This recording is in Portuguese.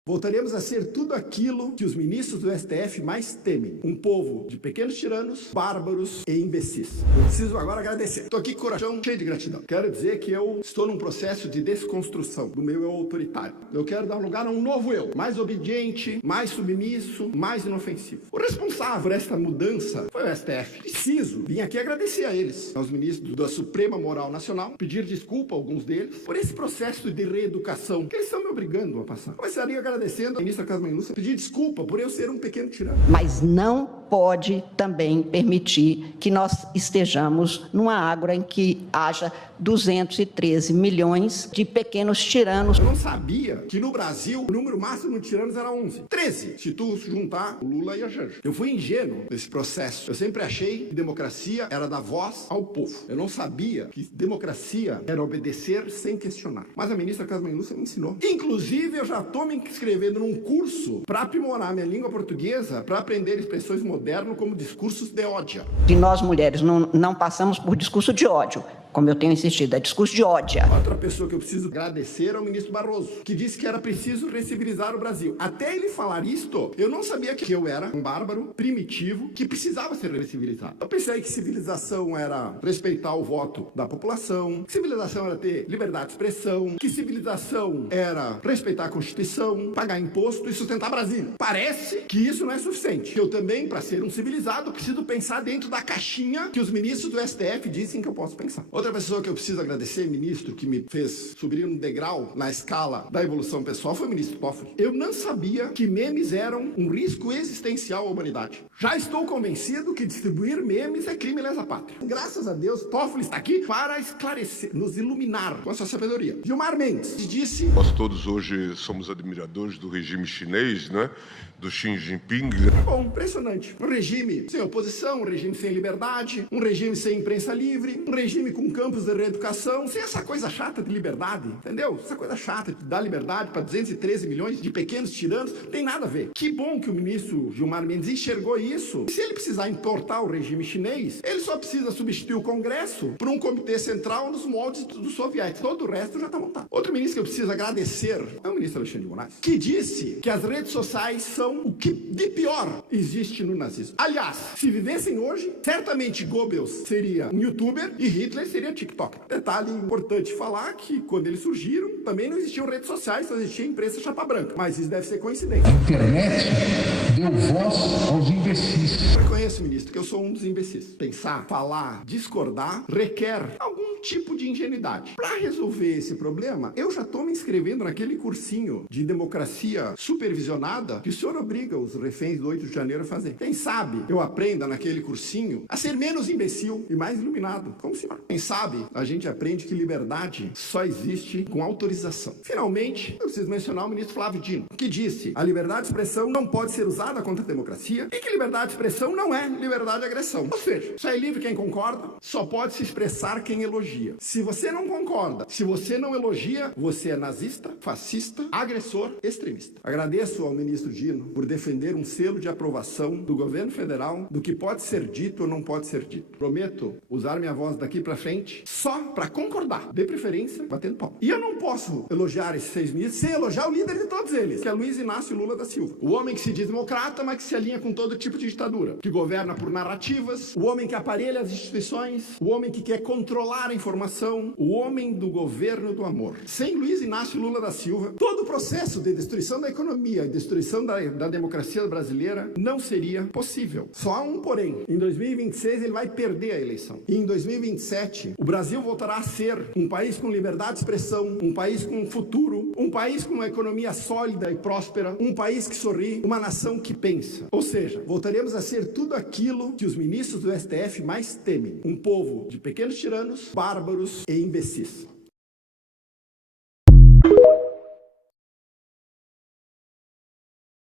Voltaremos a ser tudo aquilo que os ministros do STF mais temem. Um povo de pequenos tiranos, bárbaros e imbecis. Eu preciso agora agradecer. Estou aqui com o coração cheio de gratidão. Quero dizer que eu estou num processo de desconstrução do meu eu autoritário. Eu quero dar lugar a um novo eu, mais obediente, mais submisso, mais inofensivo. O responsável por esta mudança foi o STF. Preciso vir aqui agradecer a eles, aos ministros da Suprema Moral Nacional, pedir desculpa a alguns deles por esse processo de reeducação que eles estão me obrigando a passar. Começaria agradecendo a ministra Carmen Lúcia, pedir desculpa por eu ser um pequeno tirano. Mas não pode também permitir que nós estejamos numa ágora em que haja 213 milhões de pequenos tiranos. Eu não sabia que no Brasil o número máximo de tiranos era 11. 13, se tu juntar o Lula e a Janja. Eu fui ingênuo nesse processo. Eu sempre achei que democracia era dar voz ao povo. Eu não sabia que democracia era obedecer sem questionar. Mas a ministra Carmen Lúcia me ensinou. Inclusive, eu já estou me inscrevendo num curso para aprimorar minha língua portuguesa, para aprender expressões modernas como discursos de ódio. E nós, mulheres, não passamos por discurso de ódio, como eu tenho insistido, é discurso de ódio. Outra pessoa que eu preciso agradecer é o ministro Barroso, que disse que era preciso recivilizar o Brasil. Até ele falar isto, eu não sabia que eu era um bárbaro primitivo que precisava ser recivilizado. Eu pensei que civilização era respeitar o voto da população, que civilização era ter liberdade de expressão, que civilização era respeitar a Constituição, pagar imposto e sustentar Brasília. Parece que isso não é suficiente. Eu também, para ser um civilizado, preciso pensar dentro da caixinha que os ministros do STF dizem que eu posso pensar. Outra pessoa que eu preciso agradecer, ministro, que me fez subir um degrau na escala da evolução pessoal, foi o ministro Toffoli. Eu não sabia que memes eram um risco existencial à humanidade. Já estou convencido que distribuir memes é crime lesa pátria. Graças a Deus, Toffoli está aqui para esclarecer, nos iluminar com a sua sabedoria. Gilmar Mendes disse... Nós todos hoje somos admiradores do regime chinês, né? Do Xi Jinping. Bom, impressionante. Um regime sem oposição, um regime sem liberdade, um regime sem imprensa livre, um regime com campos de reeducação, sem essa coisa chata de liberdade, entendeu? Essa coisa chata de dar liberdade para 213 milhões de pequenos tiranos, tem nada a ver. Que bom que o ministro Gilmar Mendes enxergou isso. E se ele precisar importar o regime chinês, ele só precisa substituir o Congresso por um comitê central nos moldes dos soviéticos. Todo o resto já está montado. Outro ministro que eu preciso agradecer é o ministro Alexandre de Moraes, que disse que as redes sociais são o que de pior existe no nazismo. Aliás, se vivessem hoje, certamente Goebbels seria um youtuber e Hitler seria TikTok. Detalhe importante falar que quando eles surgiram, também não existiam redes sociais, só existia imprensa chapa branca. Mas isso deve ser coincidência. A internet deu voz aos imbecis. Eu reconheço, ministro, que eu sou um dos imbecis. Pensar, falar, discordar requer algum tipo de ingenuidade. Para resolver esse problema, eu já estou me inscrevendo naquele cursinho de democracia supervisionada que o senhor obriga os reféns do 8 de janeiro a fazer. Quem sabe eu aprenda naquele cursinho a ser menos imbecil e mais iluminado, como o senhor. Quem sabe a gente aprende que liberdade só existe com autorização. Finalmente, eu preciso mencionar o ministro Flávio Dino, que disse: a liberdade de expressão não pode ser usada contra a democracia e que liberdade de expressão não é liberdade de agressão. Ou seja, só é livre quem concorda, só pode se expressar quem elogia. Se você não concorda, se você não elogia, você é nazista, fascista, agressor, extremista. Agradeço ao ministro Dino por defender um selo de aprovação do governo federal do que pode ser dito ou não pode ser dito. Prometo usar minha voz daqui para frente só para concordar, de preferência batendo pau. E eu não posso elogiar esses 6 ministros sem elogiar o líder de todos eles, que é Luiz Inácio Lula da Silva. O homem que se diz democrata, mas que se alinha com todo tipo de ditadura, que governa por narrativas, o homem que aparelha as instituições, o homem que quer controlar a informação, o homem do governo do amor. Sem Luiz Inácio Lula da Silva, todo o processo de destruição da economia e destruição da democracia brasileira não seria possível. Só há um porém. Em 2026 ele vai perder a eleição. E em 2027 o Brasil voltará a ser um país com liberdade de expressão, um país com futuro, um país com uma economia sólida e próspera, um país que sorri, uma nação que pensa. Ou seja, voltaremos a ser tudo aquilo que os ministros do STF mais temem. Um povo de pequenos tiranos, bárbaros e imbecis.